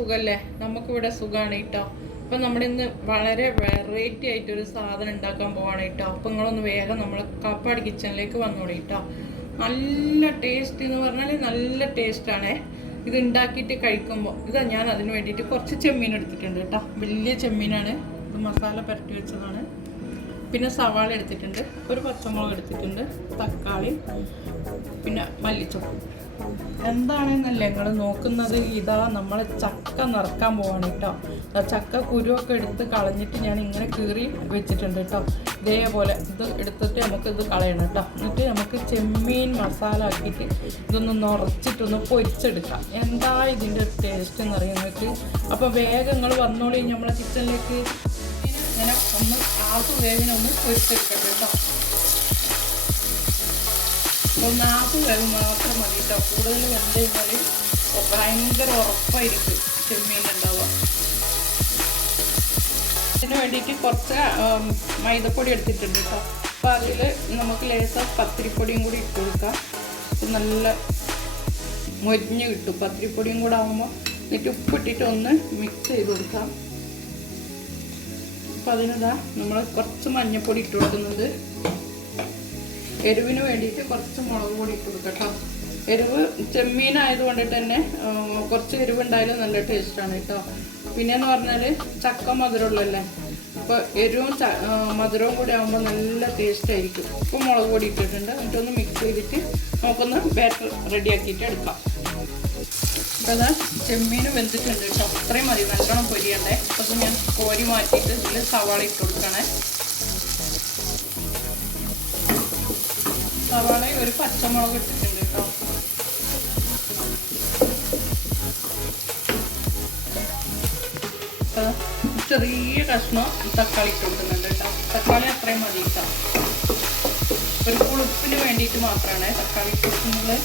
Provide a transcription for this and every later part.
സുഖല്ലേ? നമുക്കിവിടെ സുഖമാണ് കേട്ടോ അപ്പം നമ്മളിന്ന് വളരെ വെറൈറ്റി ആയിട്ടൊരു സാധനം ഉണ്ടാക്കാൻ പോവാണ് കേട്ടോ അപ്പം നിങ്ങളൊന്ന് വേഗം നമ്മൾ കാപ്പാട് കിച്ചണിലേക്ക് വന്നോളൂ കേട്ടോ നല്ല ടേസ്റ്റ് എന്ന് പറഞ്ഞാൽ നല്ല ടേസ്റ്റാണേ ഇത് ഉണ്ടാക്കിയിട്ട് കഴിക്കുമ്പോൾ ഇതാ ഞാൻ അതിന് വേണ്ടിയിട്ട് കുറച്ച് ചെമ്മീൻ എടുത്തിട്ടുണ്ട് കേട്ടോ വലിയ ചെമ്മീനാണ്. ഇത് മസാല പുരട്ടി വെച്ചതാണ്. പിന്നെ സവാള എടുത്തിട്ടുണ്ട്. ഒരു പച്ചമുളക് എടുത്തിട്ടുണ്ട്. തക്കാളി. പിന്നെ മല്ലിച്ചപ്പ്. എന്താണെന്നല്ലേ നിങ്ങൾ നോക്കുന്നത്? ഇതാ നമ്മൾ ചക്ക നിറക്കാൻ പോവാണ് കേട്ടോ. ചക്ക കുരുവൊക്കെ എടുത്ത് കളഞ്ഞിട്ട് ഞാൻ ഇങ്ങനെ കീറി വെച്ചിട്ടുണ്ട് കേട്ടോ. ഇതേപോലെ ഇത് എടുത്തിട്ട് നമുക്ക് ഇത് കളയണം കേട്ടോ. എന്നിട്ട് നമുക്ക് ചെമ്മീൻ മസാല ആക്കിയിട്ട് ഇതൊന്ന് നിറച്ചിട്ടൊന്ന് പൊരിച്ചെടുക്കാം. എന്താ ഇതിന്റെ ടേസ്റ്റ് എന്ന് അറിയുന്നത് അപ്പോൾ വേഗം നിങ്ങൾ വന്നോളി നമ്മളെ കിച്ചണിലേക്ക് ഇങ്ങനെ ഒന്ന് ആദ്യ വേവിനൊന്ന് പൊരിച്ചെടുക്കട്ടെ കേട്ടോ. ഒന്ന് ആപ്പ് വേവ് മാത്രം മതി കേട്ടോ കൂടുതൽ വെന്ത് കഴിഞ്ഞാൽ ഭയങ്കര ഉറപ്പായിരിക്കും ചെമ്മീൻ ഉണ്ടാവുക. അതിന് വേണ്ടിയിട്ട് കുറച്ച് മൈദപ്പൊടി എടുത്തിട്ടുണ്ട് കേട്ടോ. അപ്പോൾ അതിൽ നമുക്ക് ലേസം പത്തിരിപ്പൊടിയും കൂടി ഇട്ട് കൊടുക്കാം. നല്ല മൊരിഞ്ഞ് കിട്ടും. പത്തിരിപ്പൊടിയും കൂടെ ആകുമ്പോൾ എന്നിട്ട് ഉപ്പിട്ടിട്ട് ഒന്ന് മിക്സ് ചെയ്ത് കൊടുക്കാം. അപ്പോൾ അതിനിതാ നമ്മൾ കുറച്ച് മഞ്ഞൾപ്പൊടി ഇട്ട് കൊടുക്കുന്നുണ്ട് എരിവിന് വേണ്ടിയിട്ട് കുറച്ച് മുളക് പൊടി ഇട്ട് കൊടുക്കാം കേട്ടോ. എരിവ് ചെമ്മീൻ ആയതുകൊണ്ട് തന്നെ കുറച്ച് എരിവ് ഉണ്ടായാലും നല്ല ടേസ്റ്റാണ് കേട്ടോ. പിന്നെയെന്ന് പറഞ്ഞാൽ ചക്ക മധുരമുള്ളല്ലേ അപ്പോൾ എരിവും മധുരവും കൂടി ആകുമ്പോൾ നല്ല ടേസ്റ്റ് ആയിരിക്കും. ഇപ്പോൾ മുളക് പൊടി ഇട്ടിട്ടുണ്ട്. എന്നിട്ടൊന്ന് മിക്സ് ചെയ്തിട്ട് നമുക്കൊന്ന് ബാറ്റർ റെഡിയാക്കിയിട്ട് എടുക്കാം. അപ്പോൾ അത് ചെമ്മീൻ വെന്തിട്ടുണ്ട് കേട്ടോ. അത്രയും മതി. നല്ലോണം പൊരിയണ്ടേ? അപ്പോൾ ഞാൻ കോരി മാറ്റിയിട്ട് ഇതിൽ സവാള ഇട്ട് കൊടുക്കണേ. സവാള ഒരു പച്ചമുളക് ഇട്ടിട്ടുണ്ട് കേട്ടോ. ചെറിയ കഷ്ണം തക്കാളി കൊടുക്കുന്നുണ്ട് കേട്ടോ. തക്കാളി അത്രയും മതി കേട്ടോ. ഒരു പുളിപ്പിന് വേണ്ടിയിട്ട് മാത്രമാണ് തക്കാളി കൊടുക്കുന്നത്.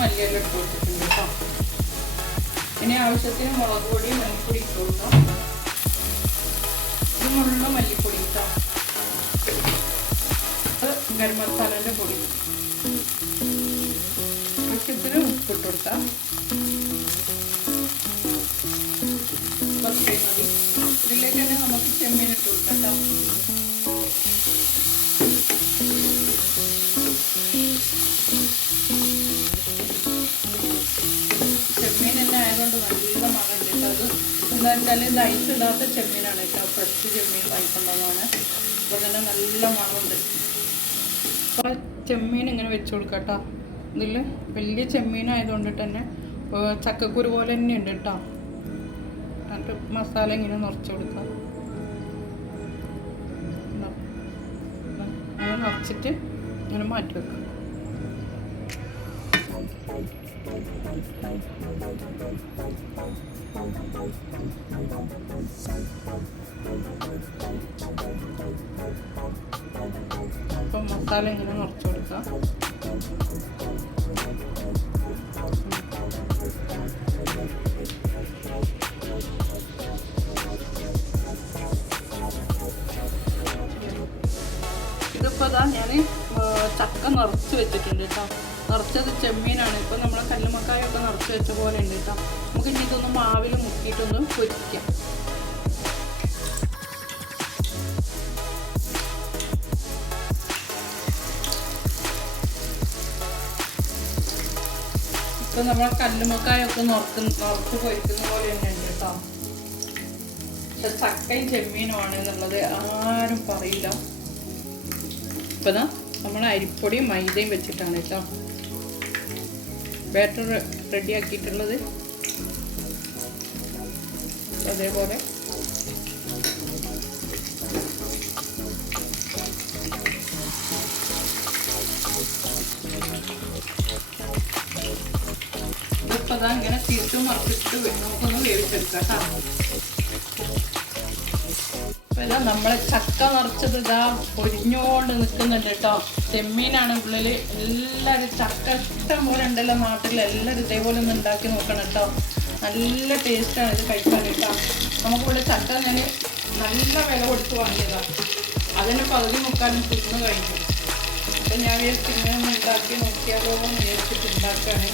മല്ലിയെല്ലാം ഇട്ട് കൊടുത്തിട്ടുണ്ട് കേട്ടോ. ഇനി ആവശ്യത്തിന് മുളക് പൊടി മല്ലിപ്പൊടി ഇട്ട് കൊടുക്കാം. ഇത് മുള്ള മല്ലിപ്പൊടി. ഗരം മസാലേന്റെ പൊടി. ആവശ്യത്തിന് ഉപ്പിട്ട് കൊടുക്കാം മതി. ഇതിലേക്ക് തന്നെ നമുക്ക് ചെമ്മീൻ ഇട്ട് കൊടുക്കാം ചെമ്മീൻ ഇത് ഐസ് ഇടാത്ത ചെമ്മീനാണ് കേട്ടോ. ഫ്രഷ് ചെമ്മീൻ വാങ്ങിക്കൊണ്ടതാണ് അപ്പോൾ തന്നെ നല്ല മണമുണ്ട്. അപ്പോൾ ചെമ്മീൻ ഇങ്ങനെ വെച്ച് കൊടുക്കാം കേട്ടോ ഇതിൽ വലിയ ചെമ്മീൻ ആയതുകൊണ്ട് തന്നെ ചക്കക്കുരു പോലെ തന്നെ ഉണ്ട് കേട്ടോ എന്നിട്ട് മസാല ഇങ്ങനെ നിറച്ച് കൊടുക്കാം. അങ്ങനെ നിറച്ചിട്ട് ഇങ്ങനെ മാറ്റി വെക്കാം. അപ്പം മസാല ഇങ്ങനെ നിറച്ച് കൊടുക്കാം. ഇതിപ്പോൾ ഇതാ ഞാൻ ചക്ക നിറച്ച് വെച്ചിട്ടുണ്ട് കേട്ടോ. നിറച്ചത് ചെമ്മീനാണ്. ഇപ്പോൾ നമ്മൾ കല്ലുമക്കായൊക്കെ നിറച്ച് വെച്ച പോലെ ഉണ്ട് കേട്ടോ നമുക്ക് ഇനി ഇതൊന്ന് മാവിൽ മുക്കിയിട്ടൊന്ന് പൊരിക്കാം. ഇപ്പം നമ്മൾ കല്ലുമക്കായൊക്കെ നിറച്ച് നിറച്ച് പൊരിക്കുന്ന പോലെ തന്നെ ഉണ്ട് കേട്ടോ പക്ഷെ ചക്കയും ചെമ്മീനുമാണ് എന്നുള്ളത് ആരും പറയില്ല. ഇപ്പം നമ്മൾ അരിപ്പൊടിയും മൈദയും വെച്ചിട്ടാണ് കേട്ടോ ബാറ്റർ റെഡിയാക്കിയിട്ടുള്ളത് അതേപോലെ. ഇതിപ്പോൾ ഇങ്ങനെ തിരിച്ചും മറച്ചിട്ട് നമുക്കൊന്ന് വേവിച്ചെടുക്കാം കേട്ടോ. അപ്പോൾ നമ്മൾ ചക്ക നിറച്ചത് ഇതാ പൊരിഞ്ഞോണ്ട് നിൽക്കുന്നുണ്ട് കേട്ടോ. ചെമ്മീനാണ് ഉള്ളിൽ എല്ലാവരും ചക്ക ഇഷ്ടം പോലെ ഉണ്ടല്ലോ നാട്ടിൽ എല്ലാവരും ഇതേപോലെ ഒന്ന് ഉണ്ടാക്കി നോക്കണം കേട്ടോ. നല്ല ടേസ്റ്റാണ് ഇത് കഴിക്കാൻ കേട്ടോ. നമുക്കിവിടെ ചക്ക അങ്ങനെ നല്ല വില കൊടുത്ത് വാങ്ങിയതാണ് അതിന് പകുതി മുക്കാലും തിന്ന് കഴിഞ്ഞു. അപ്പം ഞാൻ ഈ ഒന്ന് ഉണ്ടാക്കി നോക്കിയാലോ എന്ന് വിചാരിച്ചിട്ട് ഉണ്ടാക്കുകയാണ്.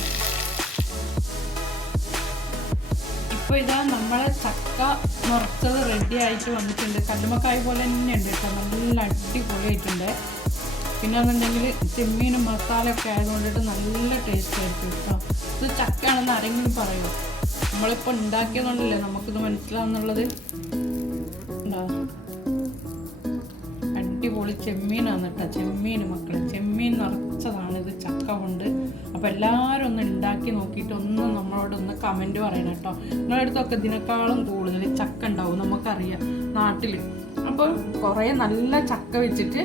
ഇപ്പോൾ ഇതാ നമ്മളെ ചക്ക നിറച്ചത് റെഡി ആയിട്ട് വന്നിട്ടുണ്ട്. കല്ലുമക്കായ പോലെ തന്നെ ഉണ്ട് കേട്ടോ. നല്ല അടിപൊളിയായിട്ടുണ്ട്. പിന്നെ എന്നുണ്ടെങ്കിൽ ചെമ്മീനും മസാല ഒക്കെ ആയതുകൊണ്ടിട്ട് നല്ല ടേസ്റ്റ് ആയിരിക്കും കേട്ടോ. ഇത് ചക്കയാണെന്ന് ആരെങ്കിലും പറയുമോ നമ്മളിപ്പോൾ ഉണ്ടാക്കിയതുകൊണ്ടല്ലേ നമുക്കിത് മനസ്സിലാവുന്നുള്ളത്? ഉണ്ടോ? അടിപൊളി ചെമ്മീനാണ് കേട്ടോ. ചെമ്മീൻ മക്കൾ ചെമ്മീൻ നിറച്ചതാണ് ഇത് ചക്ക കൊണ്ട്. അപ്പോൾ എല്ലാവരും ഒന്ന് ഉണ്ടാക്കി നോക്കിയിട്ട് ഒന്ന് നമ്മളോടൊന്ന് കമന്റ് പറയണം കേട്ടോ. നിങ്ങളുടെ അടുത്തൊക്കെ ഇതിനേക്കാളും കൂടുതൽ ചക്ക ഉണ്ടാവും നമുക്കറിയാം നാട്ടിൽ അപ്പോൾ കുറേ നല്ല ചക്ക വെച്ചിട്ട്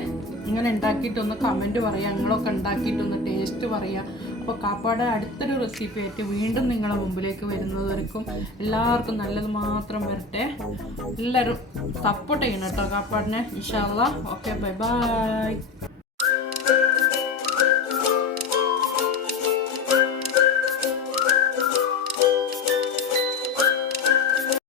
ഇങ്ങനെ ഉണ്ടാക്കിയിട്ടൊന്ന് കമന്റ് പറയുക നിങ്ങളൊക്കെ ഉണ്ടാക്കിയിട്ടൊന്ന് ടേസ്റ്റ് പറയുക അപ്പോൾ കാപ്പാടെ അടുത്തൊരു റെസിപ്പി ആയിട്ട് വീണ്ടും നിങ്ങളെ മുമ്പിലേക്ക് വരുന്നവർക്കും എല്ലാവർക്കും നല്ലത് മാത്രം വരട്ടെ. എല്ലാവരും സപ്പോർട്ട് ചെയ്യണം കേട്ടോ കാപ്പാടിനെ. ഇഷാള്ള ഓക്കെ ബൈ ബൈ